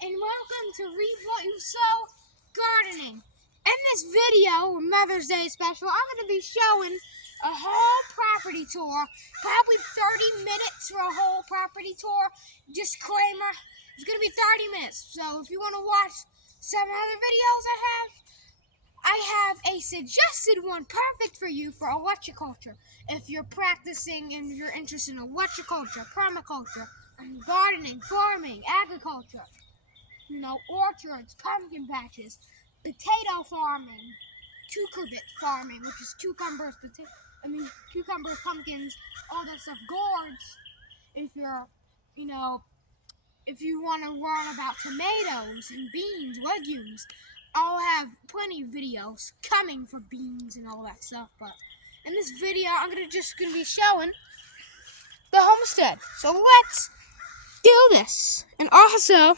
and welcome to Reap What You Sow Gardening. In this video, Mother's Day special, I'm going to be showing a whole property tour, probably 30 minutes for a whole property tour. Disclaimer, it's going to be 30 minutes, so if you want to watch some other videos I have a suggested one perfect for you for electroculture. If you're practicing and you're interested in electroculture, permaculture, and gardening, farming, agriculture, orchards, pumpkin patches, potato farming, cucurbit farming, which is cucumbers, pumpkins, all that stuff, gourds. If you're, if you want to learn about tomatoes and beans, legumes, I'll have plenty of videos coming for beans and all that stuff. But in this video, I'm just gonna be showing the homestead. So let's do this. And also,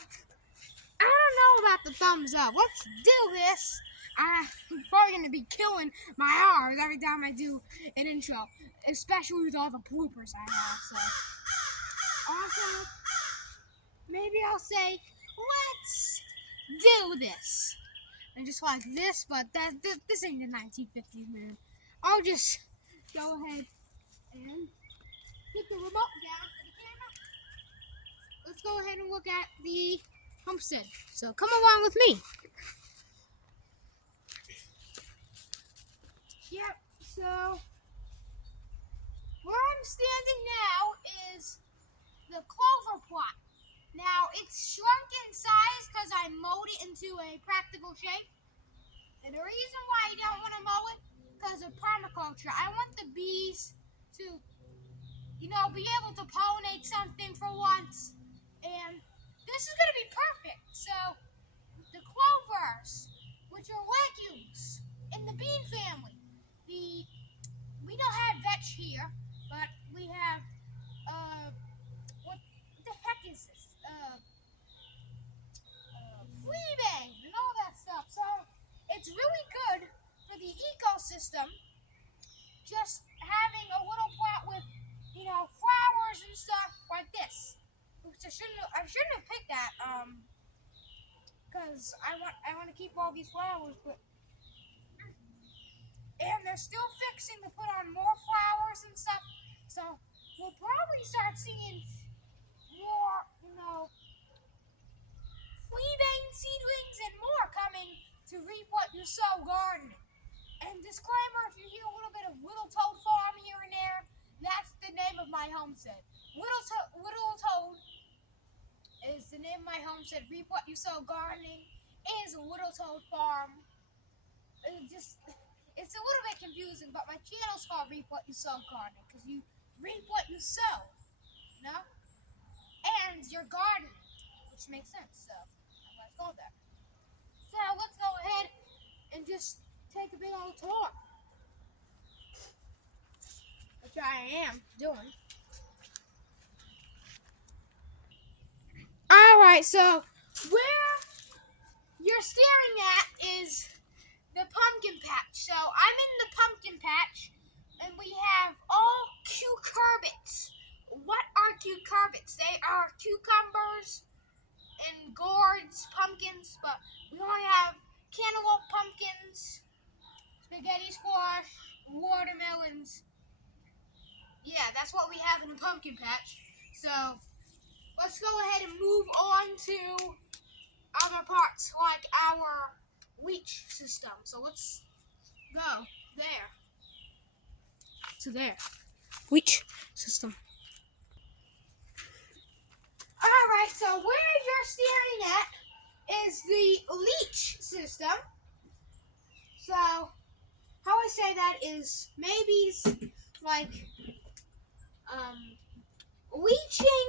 I don't know about the thumbs up. Let's do this. I'm probably going to be killing my R's every time I do an intro, especially with all the bloopers I have. So, also, maybe I'll say, let's do this. And just like this, but this ain't the 1950s, man. I'll just go ahead and put the remote down for the camera. Let's go ahead and look at the homestead. So come along with me. Yep, so where I'm standing now is the clover plot. Now it's shrunk in size because I mowed it into a practical shape. And the reason why I don't want to mow it, because of permaculture. I want the bees to, be able to pollinate something for once. And this is going to be perfect. So, the clovers, which are legumes in the bean family. We don't have vetch here, but we have, what the heck is this? Fleabane and all that stuff. So, it's really good for the ecosystem, just having a little plot with, flowers and stuff like this. Oops, I shouldn't have picked that, because I want to keep all these flowers, and they're still fixing to put on more flowers and stuff, so we'll probably start seeing more, fleabane seedlings and more coming to Reap What You Sow Gardening. And disclaimer, if you hear a little bit of Little Toad Farm here and there, that's the name of my homestead. Little Toad is the name of my homestead. Reap What You Sow Gardening is a Little Toad Farm. It's a little bit confusing, but my channel's called Reap What You Sow Gardening because you reap what you sow, and you're gardening, which makes sense. So that's why it's called that. So let's go ahead and just take a big old tour, which I am doing. Alright, so where you're staring at is the pumpkin patch. So I'm in the pumpkin patch, and we have all cucurbits. What are cucurbits? They are cucumbers and gourds, pumpkins, but we only have cantaloupe pumpkins, spaghetti squash, watermelons. Yeah, that's what we have in the pumpkin patch. So let's go ahead and move on to other parts, like our leach system. So let's go there. To there. Leach system. Alright, so where you're staring at is the leach system. So how I say that is maybe like leaching,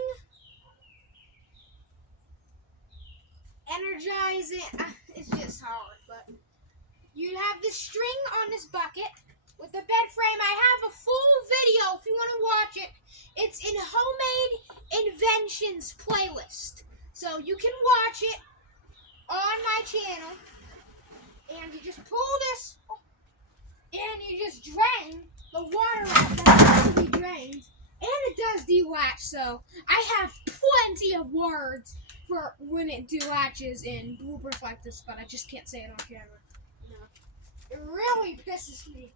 energizing. It's just hard, but you have this string on this bucket with the bed frame. I have a full video if you want to watch it. It's in Homemade Inventions playlist, so you can watch it on my channel. And you just pull this, and you just drain the water out that has to be drained. And it does delatch, so I have plenty of words for when it latches in bloopers like this, but I just can't say it on camera. You know, it really pisses me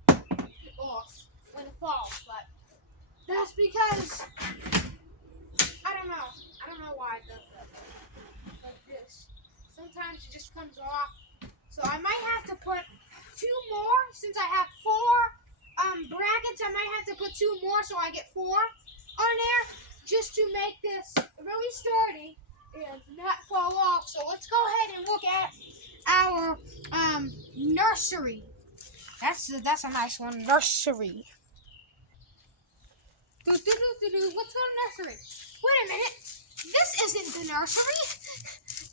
off when it falls, but that's because I don't know. I don't know why it does that. Like this. Sometimes it just comes off. So I might have to put 2 more since I have 4 brackets. I might have to put 2 more so I get 4 on there just to make this really sturdy and not fall off. So let's go ahead and look at our nursery. That's a nice one. Nursery. Let's go to nursery. Wait a minute. This isn't the nursery.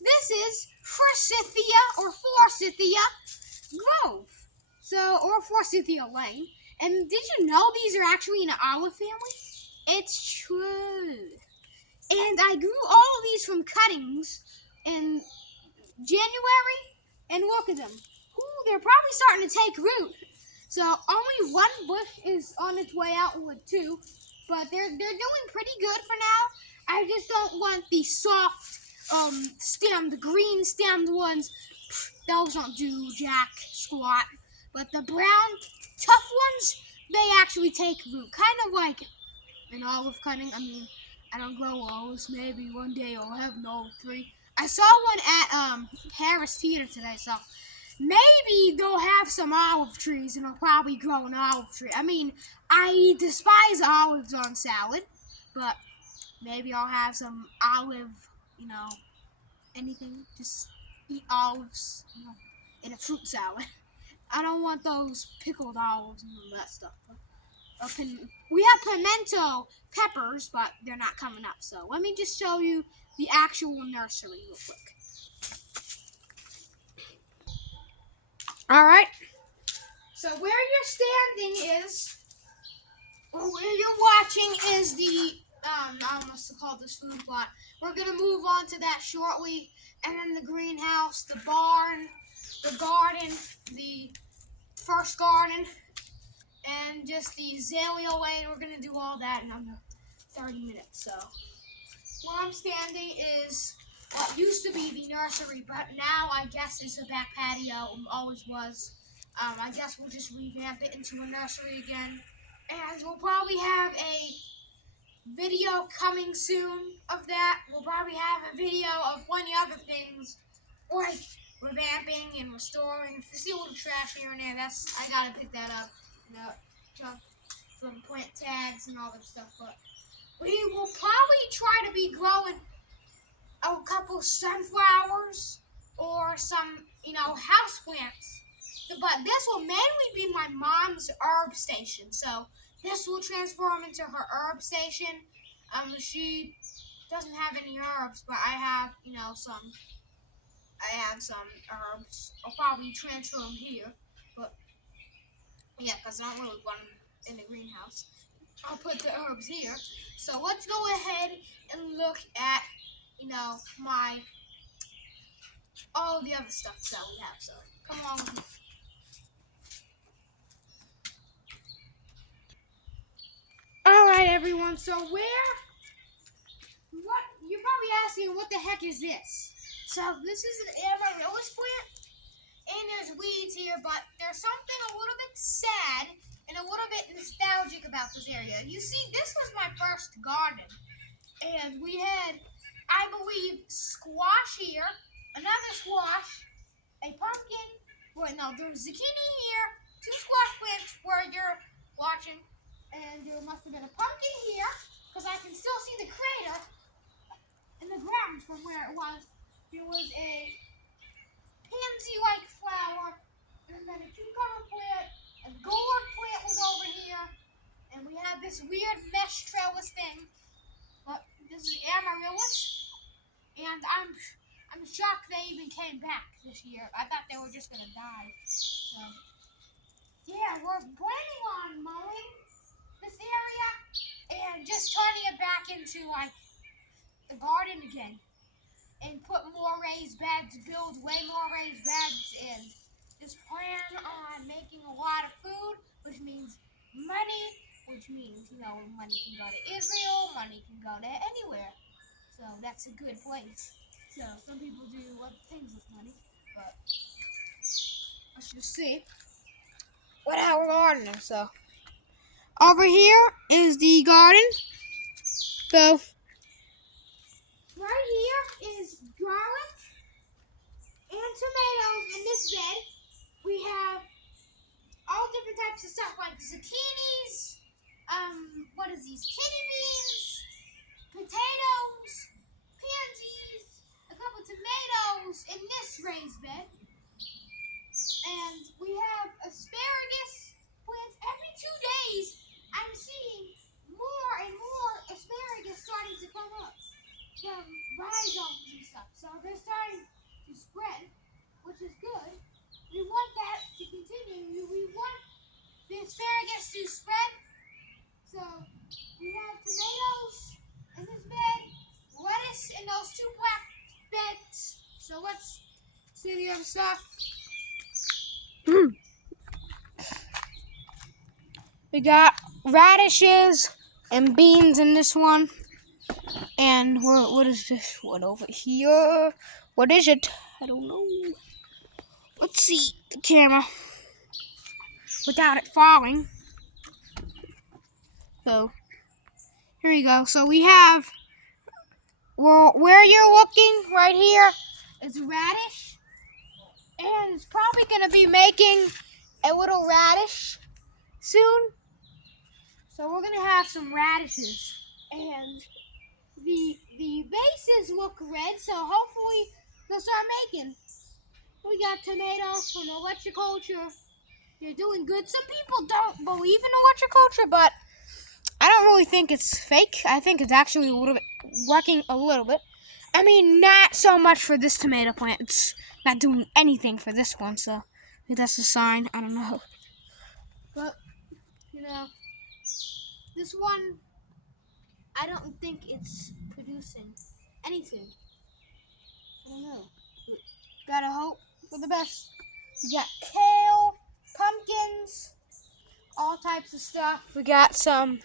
This is Forsythia Grove. So, or Forsythia Lane. And did you know these are actually an olive family? It's true. And I grew all of these from cuttings in January. And look at them. Ooh, they're probably starting to take root. So only 1 bush is on its way out with 2. But they're doing pretty good for now. I just don't want the soft stemmed, green stemmed ones. Those don't do jack squat. But the brown, tough ones, they actually take root. Kind of like an olive cutting. I mean, I don't grow olives. Maybe one day I'll have an olive tree. I saw one at Harris Theater today, so maybe they'll have some olive trees and I'll probably grow an olive tree. I mean, I despise olives on salad, but maybe I'll have some olive, anything. Just eat olives, in a fruit salad. I don't want those pickled olives and all that stuff. We have pimento peppers, but they're not coming up. So let me just show you the actual nursery real quick. All right. So where you're standing is, or where you're watching is the, I almost called this food plot. We're going to move on to that shortly. And then the greenhouse, the barn, the garden, the first garden, and just the azalea lane. We're going to do all that in under 30 minutes. So where I'm standing is what used to be the nursery, but now I guess it's a back patio. Always was. I guess we'll just revamp it into a nursery again. And we'll probably have a video coming soon of that. We'll probably have a video of plenty other things, like revamping and restoring. If you see a little trash here and there, I gotta pick that up. Junk from plant tags and all that stuff. But we will probably try to be growing a couple sunflowers or some, house plants. But this will mainly be my mom's herb station. So this will transform into her herb station. She doesn't have any herbs, but I have, some. I have some herbs. I'll probably transfer them here, but yeah, because I don't really want them in the greenhouse. I'll put the herbs here. So let's go ahead and look at, all the other stuff that we have. So come along with me. All right, everyone. So what you're probably asking, what the heck is this? So this is an amaryllis plant, and there's weeds here, but there's something a little bit sad and a little bit nostalgic about this area. You see, this was my first garden, and we had, I believe, squash here, another squash, a pumpkin. Wait, no, there's zucchini here, 2 squash plants where you're watching, and there must have been a pumpkin here, because I can still see the crater in the ground from where it was. There was a pansy-like flower, and then a cucumber plant, a gourd plant was over here, and we had this weird mesh trellis thing. But this is amaryllis, and I'm shocked they even came back this year. I thought they were just gonna die. So yeah, we're planning on mowing this area and just turning it back into like the garden again. And put more raised beds, build way more raised beds, and just plan on making a lot of food, which means money, which means, money can go to Israel, money can go to anywhere. So that's a good place. So some people do other things with money, but let's just see what our garden is. So over here is the garden. So right here is garlic and tomatoes in this bed. We have all different types of stuff like zucchinis, what is these? Kidney beans, potatoes, pansies, a couple tomatoes in this raised bed. And we have asparagus plants. Every 2 days, I'm seeing more and more asparagus starting to come up from rhizomes and stuff. So they're starting to spread, which is good. We want that to continue. We want the asparagus to spread. So we have tomatoes in this bed, lettuce in those 2 black beds. So let's see the other stuff. We got radishes and beans in this one. And what is this one over here? What is it? I don't know. Let's see the camera without it falling. So here you go. So we have, well, where you're looking right here is a radish. And it's probably going to be making a little radish soon. So we're going to have some radishes. And the bases look red, so hopefully they'll start making. We got tomatoes from electroculture. They're doing good. Some people don't believe in electroculture, but I don't really think it's fake. I think it's actually a little bit working a little bit. I mean, not so much for this tomato plant. It's not doing anything for this one, so I think that's a sign. I don't know. But, you know, this one, I don't think it's producing anything. I don't know. But gotta hope for the best. We got kale, pumpkins, all types of stuff. We got some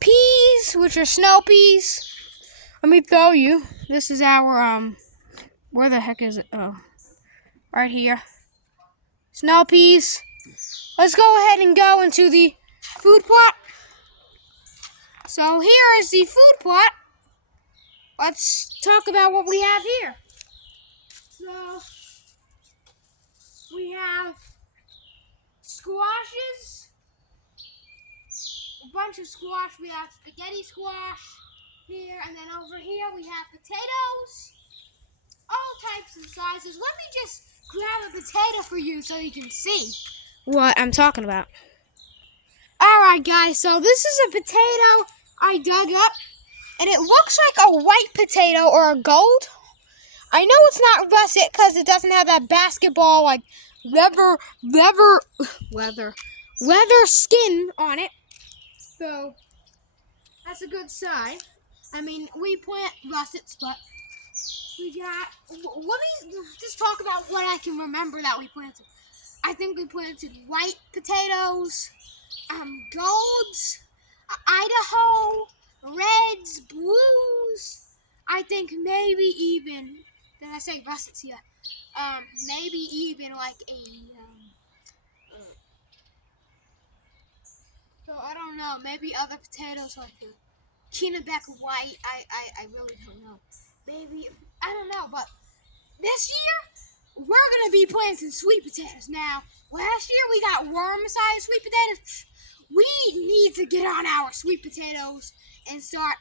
peas, which are snow peas. Let me tell you, this is our, where the heck is it? Oh, right here. Snow peas. Let's go ahead and go into the food plot. So here is the food plot. Let's talk about what we have here. So we have squashes, a bunch of squash. We have spaghetti squash here, and then over here we have potatoes, all types and sizes. Let me just grab a potato for you so you can see what I'm talking about. Alright guys, so this is a potato I dug up, and it looks like a white potato or a gold. I know it's not russet because it doesn't have that basketball like leather skin on it. So that's a good sign. I mean, we plant russets, but we got. Let me just talk about what I can remember that we planted. I think we planted white potatoes, golds, Idaho, reds, blues. I think maybe even, did I say russets? Yeah. Maybe even like a, so I don't know, maybe other potatoes like a Kennebec white. I really don't know. Maybe, I don't know, but this year, we're going to be planting sweet potatoes. Now, last year we got worm-sized sweet potatoes. We need to get on our sweet potatoes and start,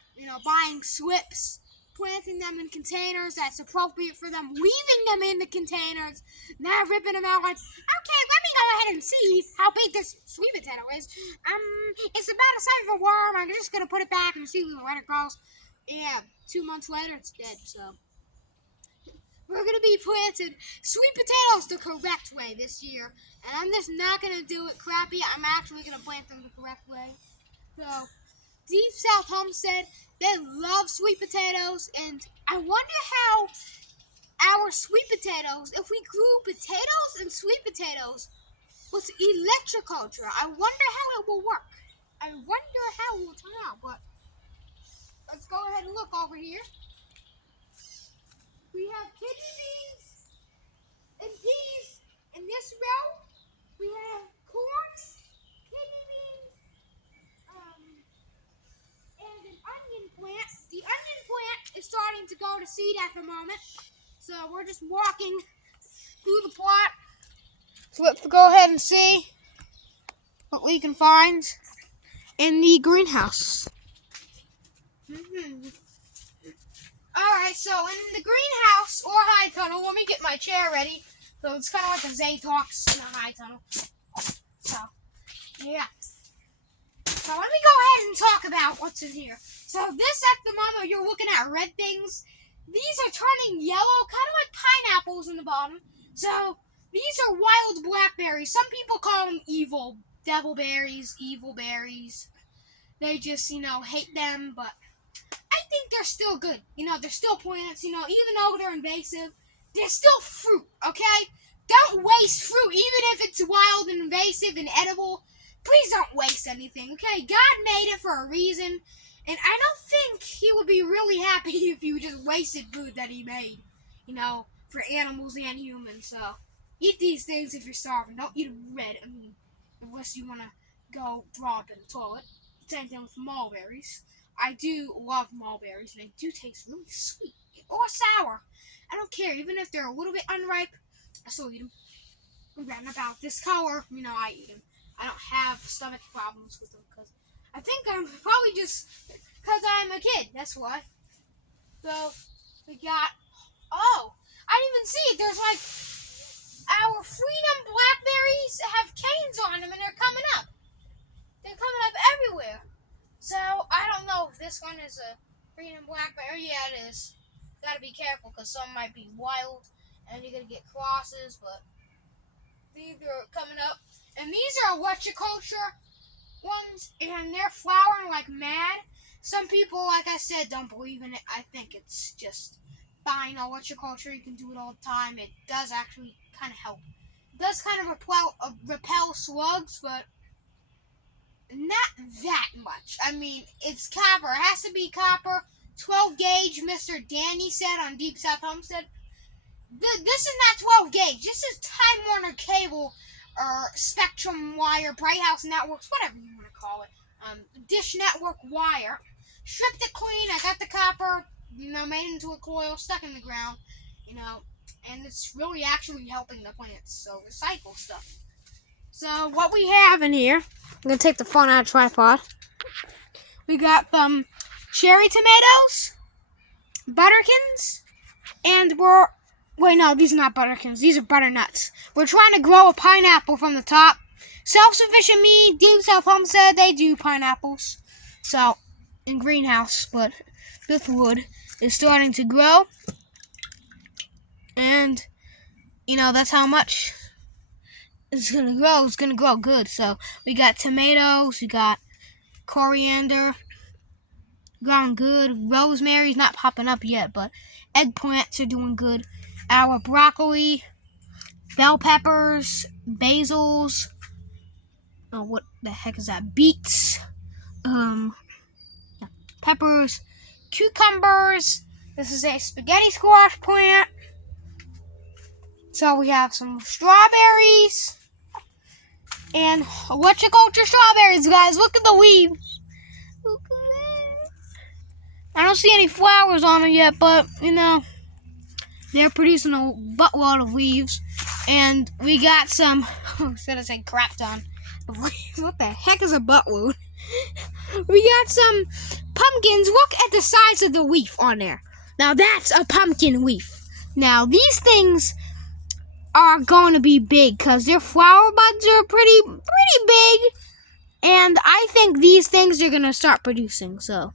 buying slips, planting them in containers that's appropriate for them, leaving them in the containers, not ripping them out like, okay, let me go ahead and see how big this sweet potato is. It's about the size of a worm. I'm just going to put it back and see where it goes. Yeah, 2 months later, it's dead, so. We're going to be planting sweet potatoes the correct way this year. And I'm just not going to do it crappy. I'm actually going to plant them the correct way. So, Deep South Homestead, they love sweet potatoes. And I wonder how our sweet potatoes, if we grew potatoes and sweet potatoes with electroculture, I wonder how it will work. I wonder how it will turn out. But let's go ahead and look over here. We have kidney beans and peas in this row. We have corn, kidney beans, and an onion plant. The onion plant is starting to go to seed at the moment. So we're just walking through the plot. So let's go ahead and see what we can find in the greenhouse. Alright, so in the greenhouse or high tunnel, let me get my chair ready. So it's kind of like a Zay Talks in a high tunnel. So, yeah. So let me go ahead and talk about what's in here. So this at the moment, you're looking at red things. These are turning yellow, kind of like pineapples in the bottom. So these are wild blackberries. Some people call them evil, devil berries, evil berries. They just, hate them, but I think they're still good. They're still plants, even though they're invasive. They're still fruit, okay? Don't waste fruit, even if it's wild and invasive and edible. Please don't waste anything, okay? God made it for a reason, and I don't think he would be really happy if you just wasted food that he made, for animals and humans. So, eat these things if you're starving. Don't eat them red, unless you want to go throw up in the toilet. Same thing with mulberries. I do love mulberries, and they do taste really sweet or sour. I don't care, even if they're a little bit unripe, I still eat them. About this color, I eat them. I don't have stomach problems with them, because I think I'm probably just because I'm a kid, that's why. So, we got, I didn't even see it. There's our Freedom Blackberries have canes on them, and they're coming up. They're coming up everywhere. So, I don't know if this one is a Freedom Blackberry. Yeah, it is. Gotta be careful, because some might be wild, and you're gonna get crosses, but these are coming up. And these are horticulture ones, and they're flowering like mad. Some people, like I said, don't believe in it. I think it's just fine. Horticulture, you can do it all the time. It does actually kind of help. It does kind of repel slugs, but not that much. It's copper. It has to be copper. 12 gauge, Mr. Danny said on Deep South Homestead. This is not 12 gauge. This is Time Warner cable or Spectrum wire, Bright House Networks, whatever you want to call it. Dish Network wire. Stripped it clean. I got the copper, made it into a coil, stuck in the ground, and it's really actually helping the plants. So recycle stuff. So what we have in here, I'm going to take the phone out of the tripod. We got cherry tomatoes, butterkins, and wait, no, these are not butterkins. These are butternuts. We're trying to grow a pineapple from the top. Self-sufficient me, Deep South Homestead, they do pineapples. So, in greenhouse, but this wood is starting to grow. And, that's how much it's going to grow. It's going to grow good. So, we got tomatoes, we got coriander, growing good. Rosemary's not popping up yet, but eggplants are doing good. Our broccoli, bell peppers, basils, what the heck is that? Beets, peppers, cucumbers. This is a spaghetti squash plant. So we have some strawberries and horticulture strawberries, guys. Look at the leaves. Look at that. I don't see any flowers on them yet, but they're producing a buttload of leaves. And we got some, instead of saying crap ton, what the heck is a buttload? We got some pumpkins. Look at the size of the leaf on there. Now that's a pumpkin leaf. Now these things are going to be big because their flower buds are pretty big. And I think these things are going to start producing. So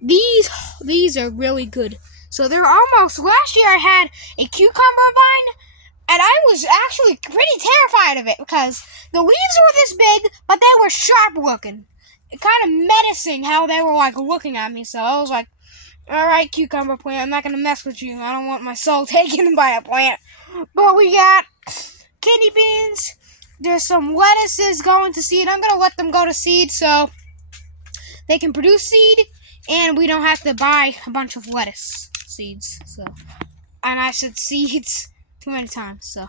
these are really good. So they're almost, last year I had a cucumber vine, and I was actually pretty terrified of it because the leaves were this big, but they were sharp looking. It kind of menacing how they were looking at me. So I was like, alright, cucumber plant, I'm not going to mess with you. I don't want my soul taken by a plant. But we got kidney beans. There's some lettuces going to seed. I'm going to let them go to seed so they can produce seed, and we don't have to buy a bunch of lettuce seeds. So and I said seeds too many times. So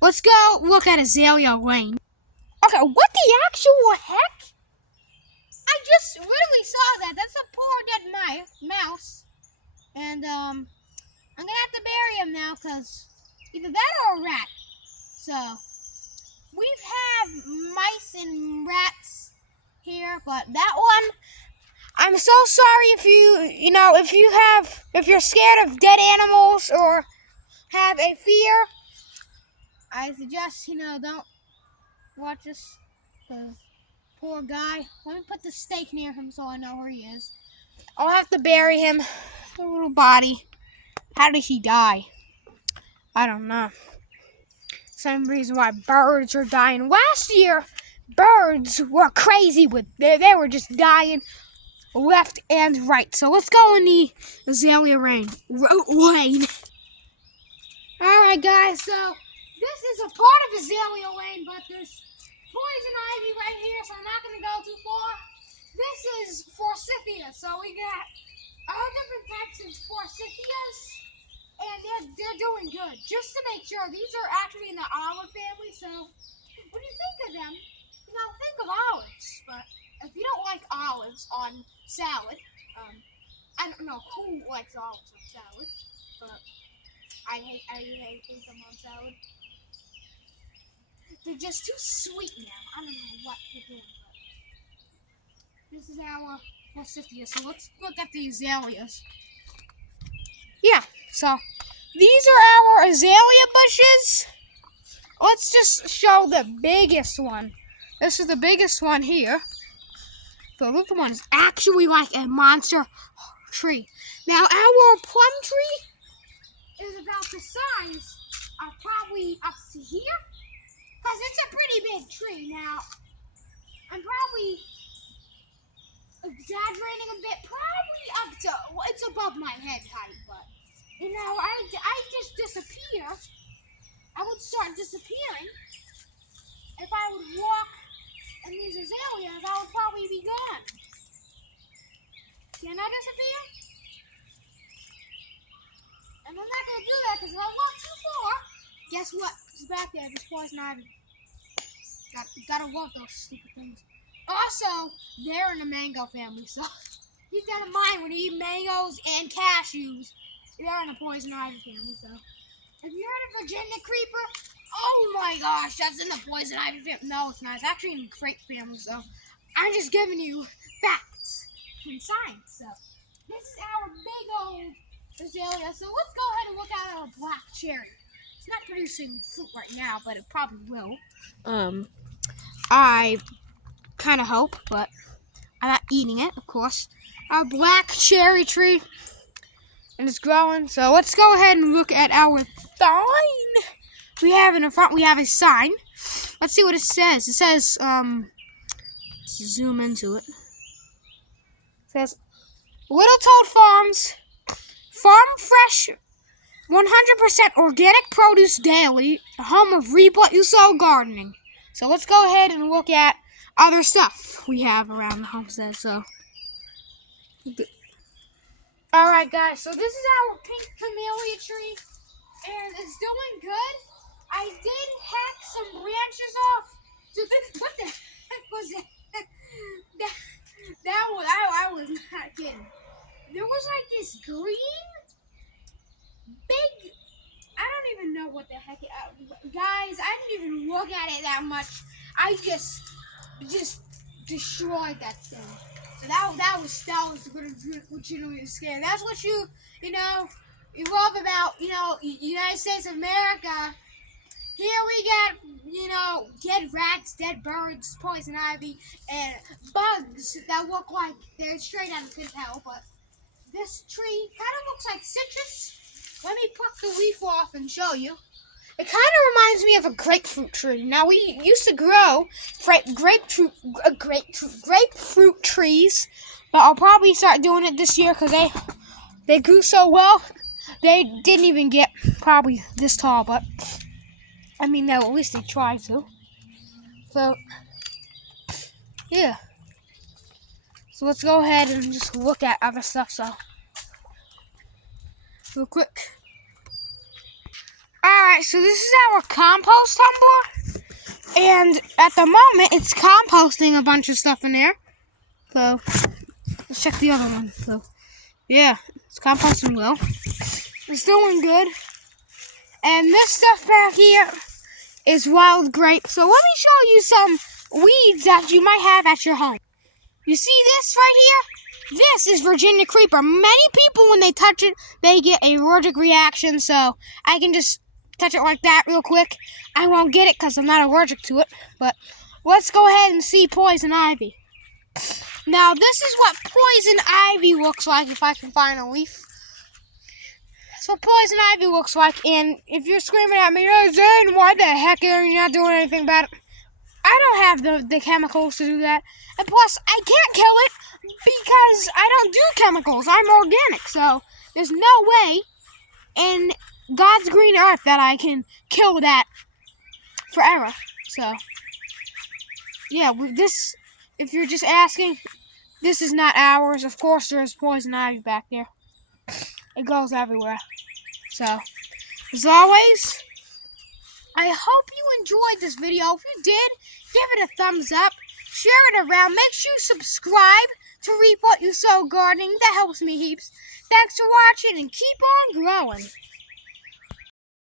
let's go look at Azalea Lane. Okay, what the actual heck? I just literally saw that. That's a poor dead mouse. And I'm gonna have to bury him now because either that or a rat. So we've had mice and rats here, but that one, I'm so sorry if if you're scared of dead animals or have a fear. I suggest, don't watch this, because poor guy. Let me put the stake near him so I know where he is. I'll have to bury him. The little body. How did he die? I don't know. Same reason why birds are dying. Last year, birds were crazy they were just dying left and right. So let's go in the Azalea Lane. Alright guys, so this is a part of Azalea Lane, but there's poison ivy right here, so I'm not going to go too far. This is forsythia, so we got all different types of forsythias, and they're doing good. Just to make sure, these are actually in the olive family, so when you think of them, think of olives. But if you don't like olives on salad, I don't know who likes olives on salad, but I hate them on salad. They're just too sweet now. I don't know what they're doing, but this is our forsythia. So let's look at the azaleas. Yeah, so these are our azalea bushes. Let's just show the biggest one. This is the biggest one here. The little one is actually like a monster tree. Now our plum tree is about the size of probably up to here, because it's a pretty big tree. Now, I'm probably exaggerating a bit, probably up to, it's above my head height, but, I just disappear. I would start disappearing. If I would walk in these azaleas, I would probably be gone. Can I disappear? And I'm not going to do that because if I walk too far, guess what? It's back there. This poison ivy. Gotta love those stupid things. Also, they're in the mango family, so keep that in mind when you eat mangoes and cashews. They're in the poison ivy family, so. Have you heard of Virginia creeper? Oh my gosh, that's in the poison ivy family. No, it's not. It's actually in the grape family, so I'm just giving you facts and science. So this is our big old azalea. So let's go ahead and look at our black cherry. It's not producing fruit right now, but it probably will. I kind of hope, but I'm not eating it, of course. Our black cherry tree, and it's growing. So let's go ahead and look at our sign. We have in the front, we have a sign. Let's see what it says. It says, let's zoom into it. It says, Little Toad Farms, farm fresh, 100% organic produce daily, the home of YOU SOW Gardening. So let's go ahead and look at other stuff we have around the homestead. So, alright guys, so this is our pink camellia tree, and it's doing good. I did hack some branches off. So what the heck was that? I was not kidding. There was like this green, big, I don't even know what the heck. Guys, I didn't even look at it that much. I just destroyed that thing. So that was legitimately scary. That's what you love about United States of America. Here we got dead rats, dead birds, poison ivy, and bugs that look like they're straight out of pit hell. But this tree kind of looks like citrus. Let me pluck the leaf off and show you. It kind of reminds me of a grapefruit tree. Now, we used to grow grapefruit trees, but I'll probably start doing it this year because they grew so well. They didn't even get probably this tall, but I mean, at least they tried to. So, yeah. So let's go ahead and just look at other stuff. So, real quick. Alright, so this is our compost tumbler. And at the moment, it's composting a bunch of stuff in there. So, let's check the other one. So, yeah, it's composting well. It's doing good. And this stuff back here is wild grape. So let me show you some weeds that you might have at your home. You see this right here? This is Virginia creeper. Many people, when they touch it, they get a allergic reaction. So I can just touch it like that real quick. I won't get it because I'm not allergic to it. But let's go ahead and see poison ivy. Now this is what poison ivy looks like if I can find a leaf. That's what poison ivy looks like. And if you're screaming at me, oh Zane, why the heck are you not doing anything about it? I don't have the chemicals to do that. And plus, I can't kill it because I don't do chemicals. I'm organic, so there's no way in God's green earth that I can kill that forever. So, yeah, this, if you're just asking, this is not ours. Of course, there's poison ivy back there. It goes everywhere. So, as always, I hope you enjoyed this video. If you did, give it a thumbs up, share it around, make sure you subscribe to reap what you sow gardening. That helps me heaps. Thanks for watching and keep on growing.